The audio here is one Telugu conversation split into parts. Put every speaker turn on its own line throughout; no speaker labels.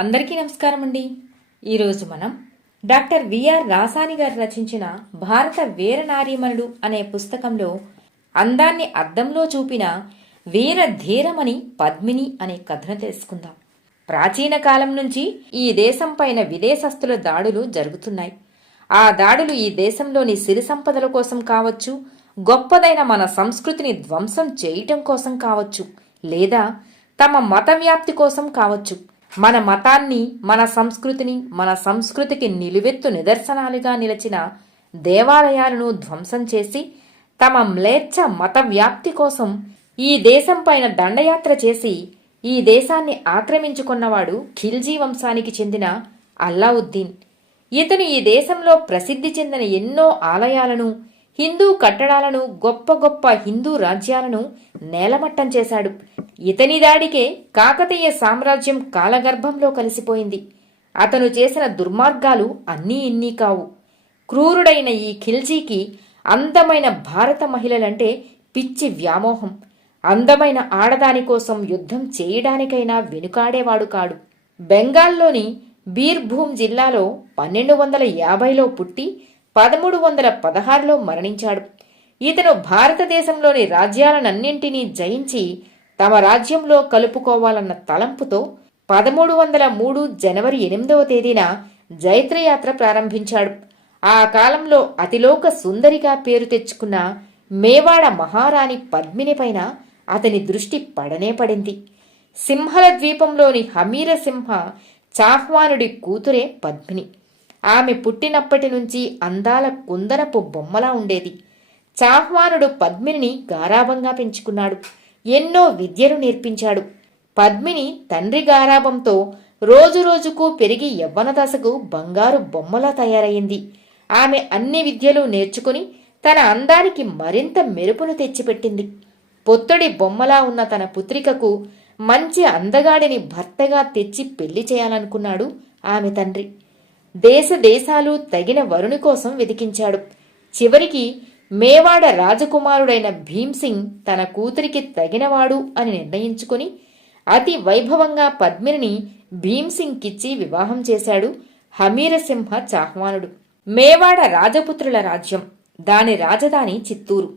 అందరికీ నమస్కారం అండి. ఈరోజు మనం డాక్టర్ విఆర్ రాసాని గారు రచించిన భారత వీర నారీమణుడు అనే పుస్తకంలో అందాన్ని అద్దంలో చూపిన వీర ధీరమణి పద్మిని అనే కథను తెలుసుకుందాం. ప్రాచీన కాలం నుంచి ఈ దేశం పైన విదేశస్తుల దాడులు జరుగుతున్నాయి. ఆ దాడులు ఈ దేశంలోని సిరి సంపదల కోసం కావచ్చు గొప్పదైన మన సంస్కృతిని ధ్వంసం చేయటం కోసం కావచ్చు లేదా తమ మత వ్యాప్తి కోసం కావచ్చు. మన మతాన్ని మన సంస్కృతిని మన సంస్కృతికి నిలువెత్తు నిదర్శనాలుగా నిలిచిన దేవాలయాలను ధ్వంసం చేసి తమ మ్లేచ్ఛ మత వ్యాప్తి కోసం ఈ దేశం పైన దండయాత్ర చేసి ఈ దేశాన్ని ఆక్రమించుకున్నవాడు ఖిల్జీ వంశానికి చెందిన అల్లావుద్దీన్. ఇతను ఈ దేశంలో ప్రసిద్ధి చెందిన ఎన్నో ఆలయాలను హిందూ కట్టడాలను గొప్ప గొప్ప హిందూ రాజ్యాలను నేలమట్టం చేశాడు. ఇతని దాడికే కాకతీయ సామ్రాజ్యం కాలగర్భంలో కలిసిపోయింది. అతను చేసిన దుర్మార్గాలు అన్నీ ఇన్నీ కావు. క్రూరుడైన ఈ ఖిల్జీకి అందమైన భారత మహిళలంటే పిచ్చి వ్యామోహం. అందమైన ఆడదాని కోసం యుద్ధం చేయడానికైనా వెనుకాడేవాడు కాడు. బెంగాల్లోని బీర్భూమ్ జిల్లాలో పన్నెండు వందల యాభైలో పుట్టి పదమూడు వందల పదహారులో మరణించాడు. ఇతను భారతదేశంలోని రాజ్యాలనన్నింటినీ జయించి తమ రాజ్యంలో కలుపుకోవాలన్న తలంపుతో పదమూడు వందల మూడు జనవరి ఎనిమిదవ తేదీన జైత్రయాత్ర ప్రారంభించాడు. ఆ కాలంలో అతిలోక సుందరిగా పేరు తెచ్చుకున్న మేవాడ మహారాణి పద్మినిపైన అతని దృష్టి పడనే పడింది. సింహల ద్వీపంలోని హమీరసింహ చాహ్వానుడి కూతురే పద్మిని. ఆమె పుట్టినప్పటి నుంచి అందాల కుందరపు బొమ్మలా ఉండేది. చాహ్వానుడు పద్మిని గారాభంగా పెంచుకున్నాడు. ఎన్నో విద్యలు నేర్పించాడు. పద్మిని తండ్రి గారాభంతో రోజురోజుకు పెరిగి యవ్వన దశకు బంగారు బొమ్మలా తయారయ్యింది. ఆమె అన్ని విద్యలు నేర్చుకుని తన అందానికి మరింత మెరుపును తెచ్చిపెట్టింది. పొత్తడి బొమ్మలా ఉన్న తన పుత్రికకు మంచి అందగాడిని భర్తగా తెచ్చి పెళ్ళి చేయాలనుకున్నాడు ఆమె తండ్రి. దేశ దేశాలు తగిన వరుణి కోసం వెతికించాడు. చివరికి మేవాడ రాజకుమారుడైన భీమ్సింగ్ తన కూతురికి తగినవాడు అని నిర్ణయించుకుని అతి వైభవంగా పద్మిని భీమ్సింగ్కిచ్చి వివాహం చేశాడు హమీరసింహ చాహ్వానుడు. మేవాడ రాజపుత్రుల రాజ్యం దాని రాజధాని చిత్తూరు.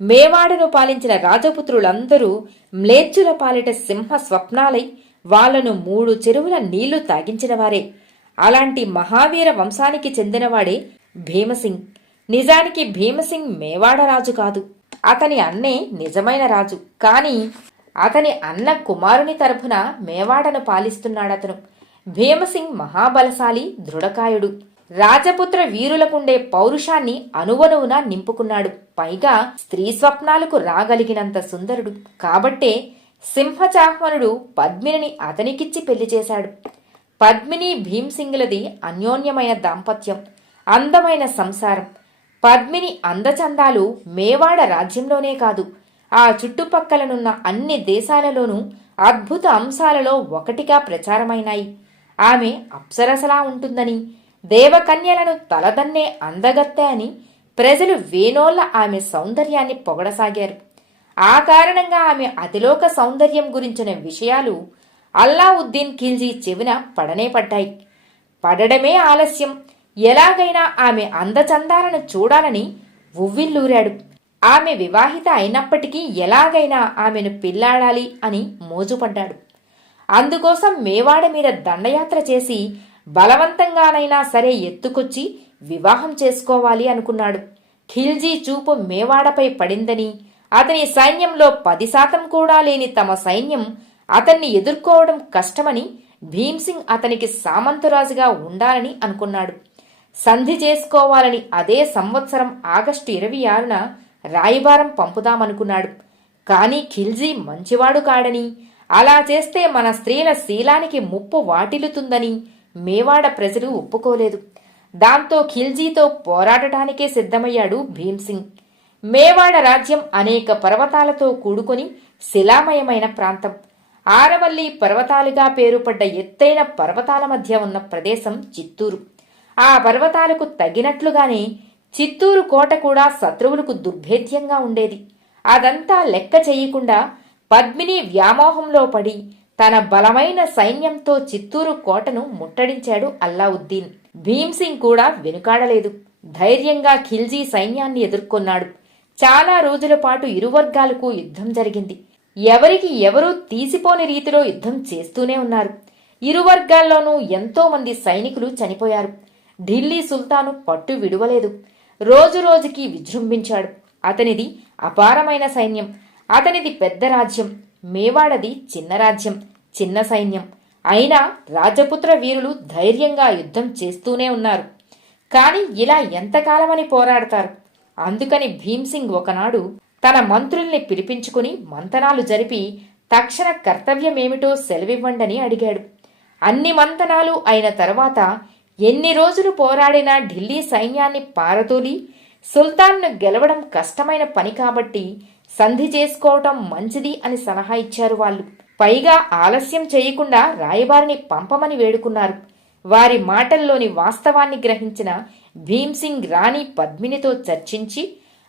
మేవాడను పాలించిన రాజపుత్రులందరూ మ్లేచ్చుల పాలిట సింహ స్వప్నాలై వాళ్ళను మూడు చెరువుల నీళ్ళు తాగించినవారే అలాంటి మహావీర వంశానికి చెందినవాడే భీమసింగ్. నిజానికి భీమసింగ్ మేవాడ రాజు కాదు. అతని అన్నే నిజమైన రాజు. కాని అతని అన్న కుమారుని తరఫున మేవాడను పాలిస్తున్నాడతను. భీమసింగ్ మహాబలశాలి దృఢకాయుడు. రాజపుత్ర వీరులకుండే పౌరుషాన్ని అనువనువున నింపుకున్నాడు. పైగా స్త్రీ స్వప్నాలకు రాగలిగినంత సుందరుడు. కాబట్టే సింహచాహ్మనుడు పద్మిని అతనికిచ్చి పెళ్ళి చేశాడు. పద్మిని భీమ్సింగులది అన్యోన్యమైన దాంపత్యం అందమైన సంసారం. పద్మిని అందచందాలు మేవాడ రాజ్యంలోనే కాదు ఆ చుట్టుపక్కలనున్న అన్ని దేశాలలోనూ అద్భుత అంశాలలో ఒకటిగా ప్రచారమైనాయి. ఆమె అప్సరసలా ఉంటుందని దేవకన్యలను తలదన్నే అందగత్తె అని ప్రజలు వేనోళ్ళ ఆమె సౌందర్యాన్ని పొగడసాగారు. ఆ కారణంగా ఆమె అతిలోక సౌందర్యం గురించిన విషయాలు అల్లావుద్దీన్ ఖిల్జీ చెవిన పడనే పడ్డాయి. పడడమే ఆలస్యం. ఎలాగైనా ఆమె అందచందాలను చూడాలని ఉవ్విల్లూరాడు ఆమె వివాహిత అయినప్పటికీ ఎలాగైనా ఆమెను పిల్లాడాలి అని మోజుపడ్డాడు. అందుకోసం మేవాడ మీద దండయాత్ర చేసి బలవంతంగానైనా సరే ఎత్తుకొచ్చి వివాహం చేసుకోవాలి అనుకున్నాడు. ఖిల్జీ చూపు మేవాడపై పడిందని అతని సైన్యంలో పది శాతం కూడా లేని తమ సైన్యం అతన్ని ఎదుర్కోవడం కష్టమని భీమ్సింగ్ అతనికి సామంతరాజుగా ఉండాలని అనుకున్నాడు. సంధి చేసుకోవాలని అదే సంవత్సరం ఆగస్టు ఇరవై ఆరున రాయబారం పంపుదామనుకున్నాడు. కాని ఖిల్జీ మంచివాడు కాడని అలా చేస్తే మన స్త్రీల శీలానికి ముప్పు వాటిల్లుతుందని మేవాడ ప్రజలు ఒప్పుకోలేదు. దాంతో ఖిల్జీతో పోరాడటానికే సిద్ధమయ్యాడు భీమ్సింగ్. మేవాడ రాజ్యం అనేక పర్వతాలతో కూడుకొని శిలామయమైన ప్రాంతం. ఆరవల్లి పర్వతాలుగా పేరుపడ్డ ఎత్తైన పర్వతాల మధ్య ఉన్న ప్రదేశం చిత్తూరు. ఆ పర్వతాలకు తగినట్లుగానే చిత్తూరు కోట కూడా శత్రువులకు దుర్భేద్యంగా ఉండేది. అదంతా లెక్క చేయకుండా పద్మిని వ్యామోహంలో పడి తన బలమైన సైన్యంతో చిత్తూరు కోటను ముట్టడించాడు అల్లావుద్దీన్. భీమ్సింగ్ కూడా వెనుకాడలేదు. ధైర్యంగా ఖిల్జీ సైన్యాన్ని ఎదుర్కొన్నాడు. చాలా రోజుల పాటు ఇరు వర్గాలకు యుద్ధం జరిగింది. ఎవరికి ఎవరూ తీసిపోని రీతిలో యుద్ధం చేస్తూనే ఉన్నారు. ఇరు వర్గాల్లోనూ ఎంతో మంది సైనికులు చనిపోయారు. ఢిల్లీ సుల్తాను పట్టు విడువలేదు. రోజు రోజుకి విజృంభించాడు. అతనిది అపారమైన సైన్యం. అతనిది పెద్ద రాజ్యం. మేవాడది చిన్న రాజ్యం. చిన్న సైన్యం. అయినా రాజపుత్ర వీరులు ధైర్యంగా యుద్ధం చేస్తూనే ఉన్నారు. కాని ఇలా ఎంతకాలమని పోరాడతారు? అందుకని భీమ్సింగ్ ఒకనాడు తన మంత్రుల్ని పిలిపించుకుని మంతనాలు జరిపి తక్షణ కర్తవ్యమేమిటో సెలవివ్వండని అడిగాడు. అన్ని మంతనాలు అయిన తర్వాత ఎన్ని రోజులు పోరాడినా ఢిల్లీ సైన్యాన్ని పారతూలి సుల్తాన్ను గెలవడం కష్టమైన పని కాబట్టి సంధి చేసుకోవటం మంచిది అని సలహా ఇచ్చారు వాళ్ళు. పైగా ఆలస్యం చేయకుండా రాయబారిని పంపమని వేడుకున్నారు. వారి మాటల్లోని వాస్తవాన్ని గ్రహించిన భీమ్సింగ్ రాణి పద్మినితో చర్చించి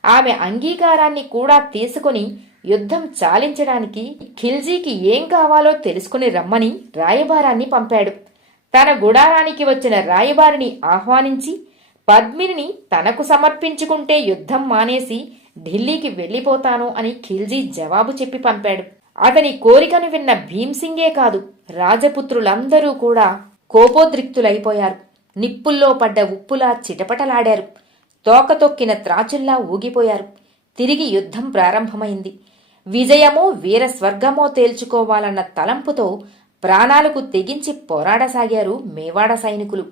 ఆమె అంగీకారాన్ని కూడా తీసుకుని యుద్ధం చాలించడానికి ఖిల్జీకి ఏం కావాలో తెలుసుకుని రమ్మని రాయబారాన్ని పంపాడు. తన గుడారానికి వచ్చిన రాయబారిని ఆహ్వానించి పద్మినిని తనకు సమర్పించుకుంటే యుద్ధం మానేసి ఢిల్లీకి వెళ్ళిపోతాను అని ఖిల్జీ జవాబు చెప్పి పంపాడు. అతని కోరికను విన్న భీమ్సింగే కాదు రాజపుత్రులందరూ కూడా కోపోద్రిక్తులైపోయారు. నిప్పుల్లో పడ్డ ఉప్పులా చిటపటలాడారు. తోక తొక్కిన త్రాచుల్లా ఊగిపోయారు. తిరిగి యుద్ధం ప్రారంభమైంది. విజయమో వీర స్వర్గమో తేల్చుకోవాలన్న తలంపుతో ప్రాణాలకు తెగించి పోరాడసాగారు మేవాడ సైనికులు.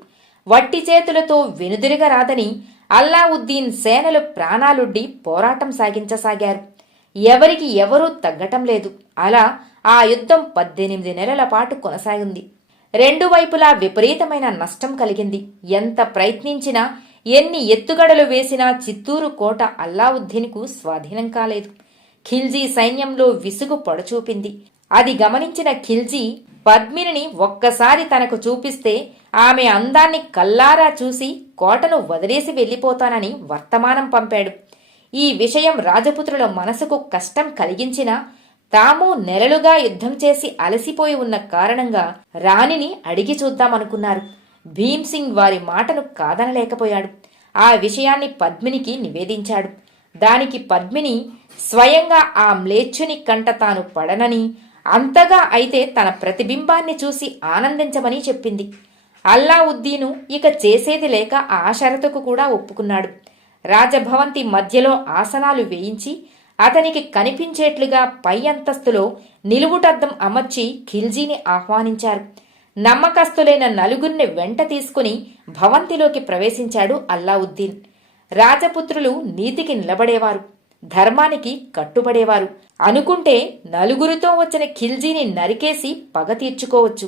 వట్టి చేతులతో వెనుదిరగరాదని అల్లావుద్దీన్ సేనలు ప్రాణాలుడ్డి పోరాటం సాగించసాగారు. ఎవరికి ఎవరూ తగ్గటం లేదు. అలా ఆ యుద్ధం పద్దెనిమిది నెలల పాటు కొనసాగింది. రెండు వైపులా విపరీతమైన నష్టం కలిగింది. ఎంత ప్రయత్నించినా ఎన్ని ఎత్తుగడలు వేసినా చిత్తూరు కోట అల్లావుద్దీన్కు స్వాధీనం కాలేదు. ఖిల్జీ సైన్యంలో విసుగు పొడచూపింది. అది గమనించిన ఖిల్జీ పద్మినిని ఒక్కసారి తనకు చూపిస్తే ఆమె అందాన్ని కల్లారా చూసి కోటను వదిలేసి వెళ్ళిపోతానని వర్తమానం పంపాడు. ఈ విషయం రాజపుత్రుల మనసుకు కష్టం కలిగించినా తాము నెలలుగా యుద్ధం చేసి అలసిపోయి ఉన్న కారణంగా రాణిని అడిగి చూద్దామనుకున్నారు. భీమ్సింగ్ వారి మాటను కాదనలేకపోయాడు. ఆ విషయాన్ని పద్మినికి నివేదించాడు. దానికి పద్మిని స్వయంగా ఆ మ్లేచ్చుని కంట తాను పడనని అంతగా అయితే తన ప్రతిబింబాన్ని చూసి ఆనందించమని చెప్పింది. అల్లావుద్దీను ఇక చేసేది లేక ఆ షరతుకు కూడా ఒప్పుకున్నాడు. రాజభవంతి మధ్యలో ఆసనాలు వేయించి అతనికి కనిపించేట్లుగా పై అంతస్తులో నిలువుటద్దం అమర్చి ఖిల్జీని ఆహ్వానించారు. నమ్మకస్తులైన నలుగురిని వెంట తీసుకుని భవంతిలోకి ప్రవేశించాడు అల్లావుద్దీన్. రాజపుత్రులు నీతికి నిలబడేవారు ధర్మానికి కట్టుబడేవారు. అనుకుంటే నలుగురితో వచ్చిన ఖిల్జీని నరికేసి పగ తీర్చుకోవచ్చు.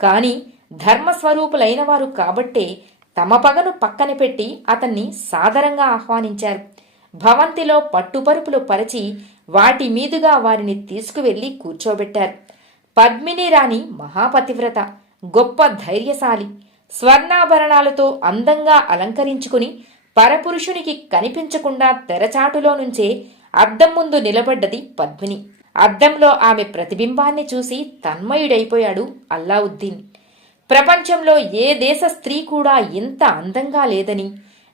కాని ధర్మస్వరూపులైన వారు కాబట్టే తమ పగను పక్కన పెట్టి అతన్ని సాదరంగా ఆహ్వానించారు. భవంతిలో పట్టుపరుపులు పరిచి వాటి మీదుగా వారిని తీసుకువెళ్ళి కూర్చోబెట్టారు. పద్మిని రాణి మహాపతివ్రత. గొప్ప ధైర్యశాలి. స్వర్ణాభరణాలతో అందంగా అలంకరించుకుని పరపురుషునికి కనిపించకుండా తెరచాటులో నుంచే అద్దం ముందు నిలబడ్డది పద్మిని. అద్దంలో ఆమె ప్రతిబింబాన్ని చూసి తన్మయుడైపోయాడు అల్లావుద్దీన్. ప్రపంచంలో ఏ దేశ స్త్రీ కూడా ఇంత అందంగా లేదని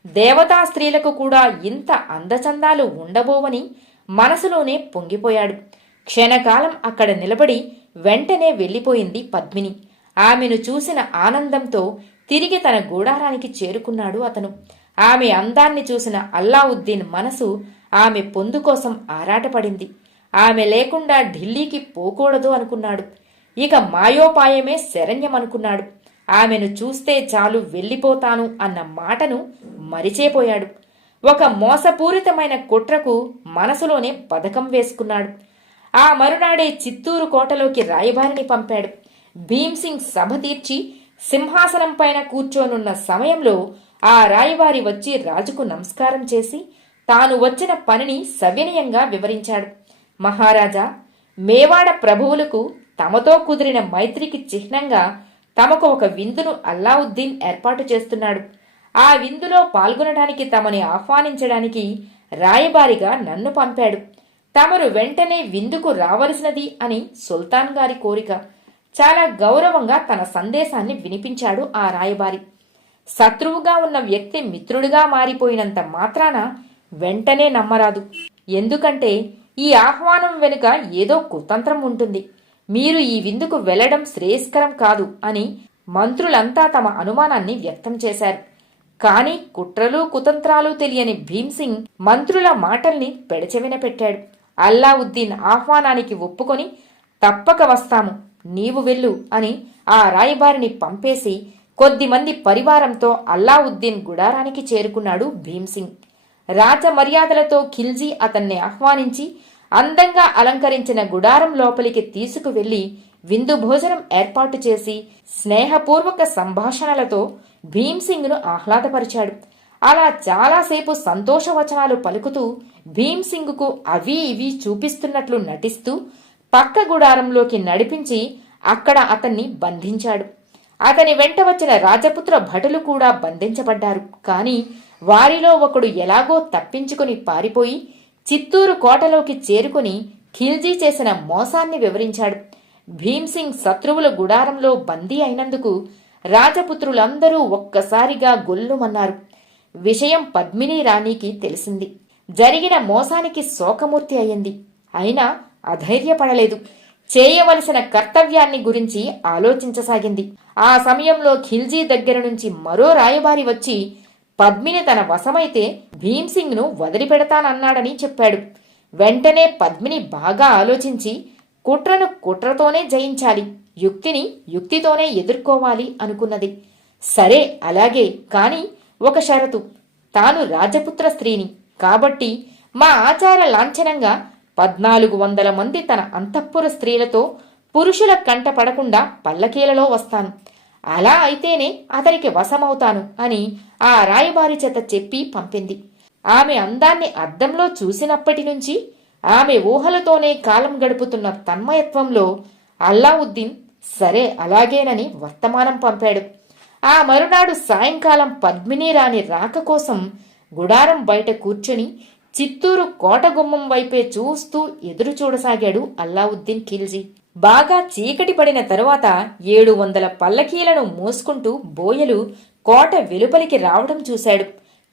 దేవతా స్త్రీలకు కూడా ఇంత అందచందాలు ఉండబోవని మనసులోనే పొంగిపోయాడు. క్షణకాలం అక్కడ నిలబడి వెంటనే వెళ్ళిపోయింది పద్మిని. ఆమెను చూసిన ఆనందంతో తిరిగి తన గూడారానికి చేరుకున్నాడు అతను. ఆమె అందాన్ని చూసిన అల్లావుద్దీన్ మనసు ఆమె పొందు కోసం ఆరాటపడింది. ఆమె లేకుండా ఢిల్లీకి పోకూడదు అనుకున్నాడు. ఇక మాయోపాయమే శరణ్యమనుకున్నాడు. ఆమెను చూస్తే చాలు వెళ్ళిపోతాను అన్న మాటను మరిచేపోయాడు. ఒక మోసపూరితమైన కుట్రకు మనసులోనే పథకం వేసుకున్నాడు. ఆ మరునాడే చిత్తూరు కోటలోకి రాయబారిని పంపాడు. భీమ్సింగ్ సభ తీర్చి సింహాసనం పైన కూర్చోనున్న సమయంలో ఆ రాయవారి వచ్చి రాజుకు నమస్కారం చేసి తాను వచ్చిన పనిని సవినయంగా వివరించాడు. మహారాజా మేవాడ ప్రభువులకు తమతో కుదిరిన మైత్రికి చిహ్నంగా తమకు ఒక విందును అల్లావుద్దీన్ ఏర్పాటు చేస్తున్నాడు. ఆ విందులో పాల్గొనడానికి తమని ఆహ్వానించడానికి రాయబారిగా నన్ను పంపాడు. తమరు వెంటనే విందుకు రావలసినది అని సుల్తాన్ గారి కోరిక. చాలా గౌరవంగా తన సందేశాన్ని వినిపించాడు ఆ రాయబారి. శత్రువుగా ఉన్న వ్యక్తి మిత్రుడిగా మారిపోయినంత మాత్రాన వెంటనే నమ్మరాదు. ఎందుకంటే ఈ ఆహ్వానం వెనుక ఏదో కుతంత్రం ఉంటుంది. మీరు ఈ విందుకు వెళ్ళడం శ్రేయస్కరం కాదు అని మంత్రులంతా తమ అనుమానాన్ని వ్యక్తం చేశారు. కాని కుట్రలు కుతంత్రాలు తెలియని భీమ్సింగ్ మంత్రుల మాటల్ని పెడచెవిన పెట్టాడు. అల్లావుద్దీన్ ఆహ్వానానికి ఒప్పుకొని తప్పక వస్తాము. నీవు వెళ్ళు అని ఆ రాయబారిని పంపేసి కొద్దిమంది పరివారంతో అల్లావుద్దీన్ గుడారానికి చేరుకున్నాడు భీమ్సింగ్. రాజమర్యాదలతో ఖిల్జీ అతన్ని ఆహ్వానించి అందంగా అలంకరించిన గుడారం లోపలికి తీసుకువెళ్ళి విందు భోజనం ఏర్పాటు చేసి స్నేహపూర్వక సంభాషణలతో భీమ్సింగ్ను ఆహ్లాదపరిచాడు. అలా చాలాసేపు సంతోషవచనాలు పలుకుతూ భీమ్సింగ్కు అవి ఇవి చూపిస్తున్నట్లు నటిస్తూ పక్క గుడారంలోకి నడిపించి అక్కడ అతన్ని బంధించాడు. అతని వెంట వచ్చిన రాజపుత్ర భటులు కూడా బంధించబడ్డారు. కాని వారిలో ఒకడు ఎలాగో తప్పించుకుని పారిపోయి చిత్తూరు కోటలోకి చేరుకుని ఖిల్జీ చేసిన మోసాన్ని వివరించాడు. భీమ్సింగ్ శత్రువుల గుడారంలో బందీ అయినందుకు రాజపుత్రులందరూ ఒక్కసారిగా గొల్లుమన్నారు. విషయం పద్మిని రాణికి తెలిసింది. జరిగిన మోసానికి శోకమూర్తి అయింది. అయినా అధైర్యపడలేదు. చేయవలసిన కర్తవ్యాన్ని గురించి ఆలోచించసాగింది. ఆ సమయంలో ఖిల్జీ దగ్గర నుంచి మరో రాయబారి వచ్చి పద్మిని తన వశమైతే భీమ్సింగ్ను వదిలిపెడతానన్నాడని చెప్పాడు. వెంటనే పద్మిని బాగా ఆలోచించి కుట్రను కుట్రతోనే జయించాలి యుక్తిని యుక్తితోనే ఎదుర్కోవాలి అనుకున్నది. సరే అలాగే కాని ఒక షరతు. తాను రాజపుత్ర స్త్రీని. కాబట్టి మా ఆచార లాంఛనంగా పద్నాలుగు వందల మంది తన అంతఃపుర స్త్రీలతో పురుషుల కంట పడకుండా పల్లకీలలో వస్తాను. అలా అయితేనే అతనికి వశమవుతాను అని ఆ రాయబారి చేత చెప్పి పంపింది. ఆమె అందాన్ని అద్దంలో చూసినప్పటి నుంచి ఆమె ఊహలతోనే కాలం గడుపుతున్న తన్మయత్వంలో అల్లావుద్దీన్ సరే అలాగేనని వర్తమానం పంపాడు. ఆ మరునాడు సాయంకాలం పద్మిని రాణి రాక కోసం గుడారం బయట కూర్చొని చిత్తూరు కోట గుమ్మం వైపే చూస్తూ ఎదురు చూడసాగాడు అల్లావుద్దీన్ ఖిల్జీ. బాగా చీకటి పడిన తరువాత ఏడు వందల పల్లకీలను మోసుకుంటూ బోయలు కోట వెలుపలికి రావడం చూశాడు.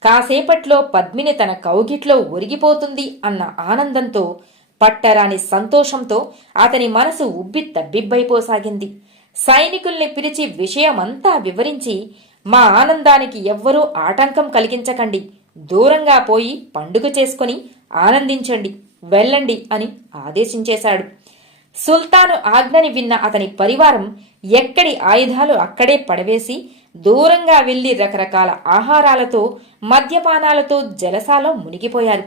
కాసేపట్లో పద్మిని తన కౌగిట్లో ఒరిగిపోతుంది అన్న ఆనందంతో పట్టరాని సంతోషంతో అతని మనసు ఉబ్బి తబ్బిబ్బైపోసాగింది. సైనికుల్ని పిలిచి విషయమంతా వివరించి మా ఆనందానికి ఎవ్వరూ ఆటంకం కలిగించకండి. దూరంగా పోయి పండుగ చేసుకుని ఆనందించండి వెళ్ళండి అని ఆదేశించేశాడు. సుల్తాను ఆజ్ఞని విన్న అతని పరివారం ఎక్కడి ఆయుధాలు అక్కడే పడవేసి దూరంగా వెళ్ళి రకరకాల ఆహారాలతో మద్యపానాలతో జలసాలో మునిగిపోయారు.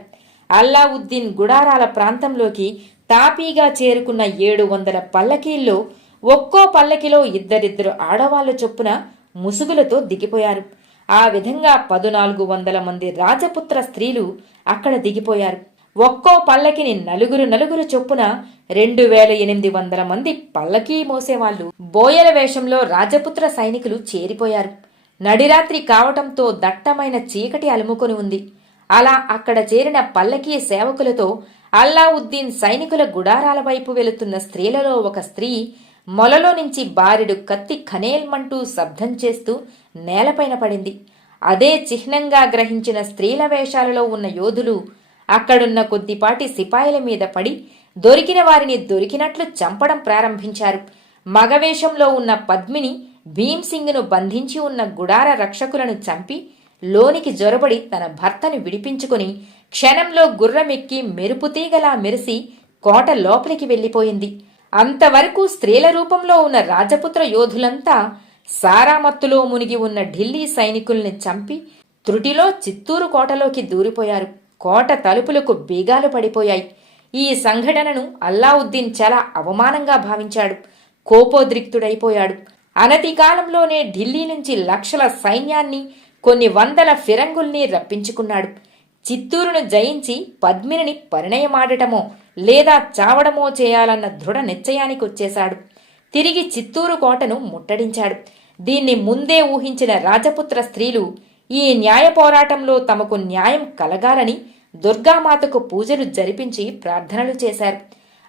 అల్లావుద్దీన్ గుడారాల ప్రాంతంలోకి తాపీగా చేరుకున్న ఏడు వందల పల్లకీల్లో ఒక్కో పల్లకిలో ఇద్దరిద్దరు ఆడవాళ్ళ చొప్పున ముసుగులతో దిగిపోయారు. ఆ విధంగా పదునాలుగు వందల మంది రాజపుత్ర స్త్రీలు అక్కడ దిగిపోయారు. ఒక్కో పల్లకిని నలుగురు నలుగురు చొప్పున రెండు వేల ఎనిమిది వందల మంది పల్లకీ మోసేవాళ్ళు బోయల వేషంలో రాజపుత్ర సైనికులు చేరిపోయారు. నడిరాత్రి కావటంతో దట్టమైన చీకటి అలుముకొని ఉంది. అలా అక్కడ చేరిన పల్లకీ సేవకులతో అల్లావుద్దీన్ సైనికుల గుడారాల వైపు వెళుతున్న స్త్రీలలో ఒక స్త్రీ మొలలో నుంచి బారెడు కత్తి ఖనేల్మంటూ శబ్దం చేస్తూ నేలపైన పడింది. అదే చిహ్నంగా గ్రహించిన స్త్రీల వేషాలలో ఉన్న యోధులు అక్కడున్న కొద్దిపాటి సిపాయిల మీద పడి దొరికిన వారిని దొరికినట్లు చంపడం ప్రారంభించారు. మగవేషంలో ఉన్న పద్మిని భీమ్సింగ్ను బంధించి ఉన్న గుడార రక్షకులను చంపి లోనికి జొరబడి తన భర్తను విడిపించుకుని క్షణంలో గుర్రమెక్కి మెరుపుతీగలా మెరిసి కోట లోపలికి వెళ్ళిపోయింది అంతవరకు స్త్రీల రూపంలో ఉన్న రాజపుత్ర యోధులంతా సారామత్తులో మునిగి ఉన్న ఢిల్లీ సైనికుల్ని చంపి త్రుటిలో చిత్తూరు కోటలోకి దూరిపోయారు. కోట తలుపులకు బీగాలు పడిపోయాయి. ఈ సంఘటనను అల్లావుద్దీన్ చాలా అవమానంగా భావించాడు. కోపోద్రిక్తుడైపోయాడు. అనతి కాలంలోనే ఢిల్లీ నుంచి లక్షల సైన్యాన్ని కొన్ని వందల ఫిరంగుల్ని రప్పించుకున్నాడు. చిత్తూరును జయించి పద్మినిని పరిణయమాడటమో లేదా చావడమో చేయాలన్న దృఢ నిశ్చయానికి వచ్చేశాడు తిరిగి చిత్తూరు కోటను ముట్టడించాడు. దీన్ని ముందే ఊహించిన రాజపుత్ర స్త్రీలు ఈ న్యాయ పోరాటంలో తమకు న్యాయం కలగాలని దుర్గామాతకు పూజలు జరిపించి ప్రార్థనలు చేశారు.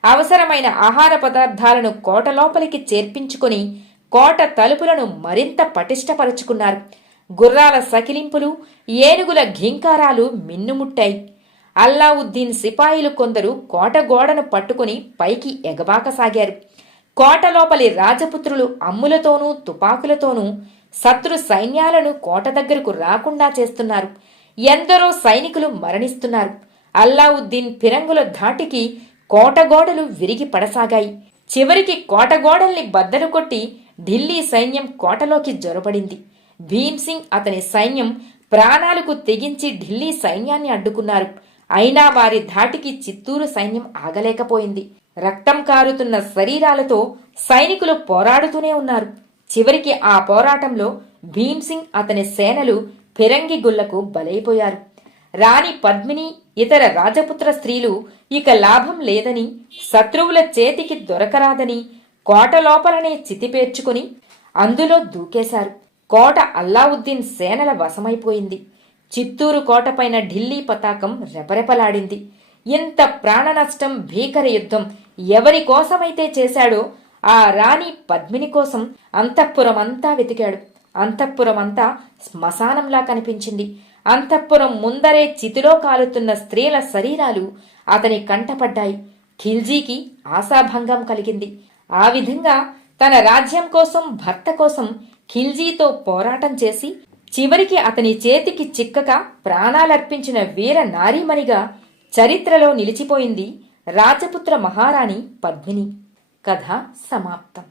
అవసరమైన ఆహార పదార్థాలను కోట లోపలికి చేర్పించుకొని కోట తలుపులను మరింత పటిష్టపరుచుకున్నారు. గుర్రాల సకిలింపులు ఏనుగుల ఘింకారాలు మిన్నుముట్టాయి. అల్లావుద్దీన్ సిపాయిలు కొందరు కోట గోడను పట్టుకుని పైకి ఎగబాకసాగారు కోట లోపలి రాజపుత్రులు అమ్ములతోనూ తుపాకులతోనూ శత్రు సైన్యాలను కోట దగ్గరకు రాకుండా చేస్తున్నారు. ఎందరో సైనికులు మరణిస్తున్నారు. అల్లావుద్దీన్ ఫిరంగుల ధాటికి కోటగోడలు విరిగి పడసాగాయి. చివరికి కోటగోడల్ని బద్దలు కొట్టి ఢిల్లీ సైన్యం కోటలోకి జొరబడింది. భీమ్సింగ్ అతని సైన్యం ప్రాణాలకు తెగించి ఢిల్లీ సైన్యాన్ని అడ్డుకున్నారు. అయినా వారి ధాటికి చిత్తూరు సైన్యం ఆగలేకపోయింది. రక్తం కారుతున్న శరీరాలతో సైనికులు పోరాడుతూనే ఉన్నారు. చివరికి ఆ పోరాటంలో భీమ్సింగ్ అతని సేనలు ఫిరంగి గుళ్ళకు బలైపోయారు. రాణి పద్మిని ఇతర రాజపుత్ర స్త్రీలు ఇక లాభం లేదని శత్రువుల చేతికి దొరకరాదని కోట లోపలనే చితిపేర్చుకుని అందులో దూకేశారు. కోట అల్లావుద్దీన్ సేనల వశమైపోయింది. చిత్తూరు కోటపైన ఢిల్లీ పతాకం రెపరెపలాడింది. ఇంత ప్రాణ నష్టం భీకర యుద్ధం ఎవరి కోసమైతే చేశాడో ఆ రాణి పద్మిని కోసం అంతఃపురమంతా వెతికాడు. అంతఃపురమంతా శ్మశానంలా కనిపించింది. అంతఃపురం ముందరే చితిలో కాలుతున్న స్త్రీల శరీరాలు అతని కంటపడ్డాయి. ఖిల్జీకి ఆశాభంగం కలిగింది. ఆ విధంగా తన రాజ్యం కోసం భర్త కోసం ఖిల్జీతో పోరాటం చేసి చివరికి అతని చేతికి చిక్కక ప్రాణాలర్పించిన వీర నారీమణిగా చరిత్రలో నిలిచిపోయింది రాజపుత్ర మహారాణి పద్మిని. కథ సమాప్తం.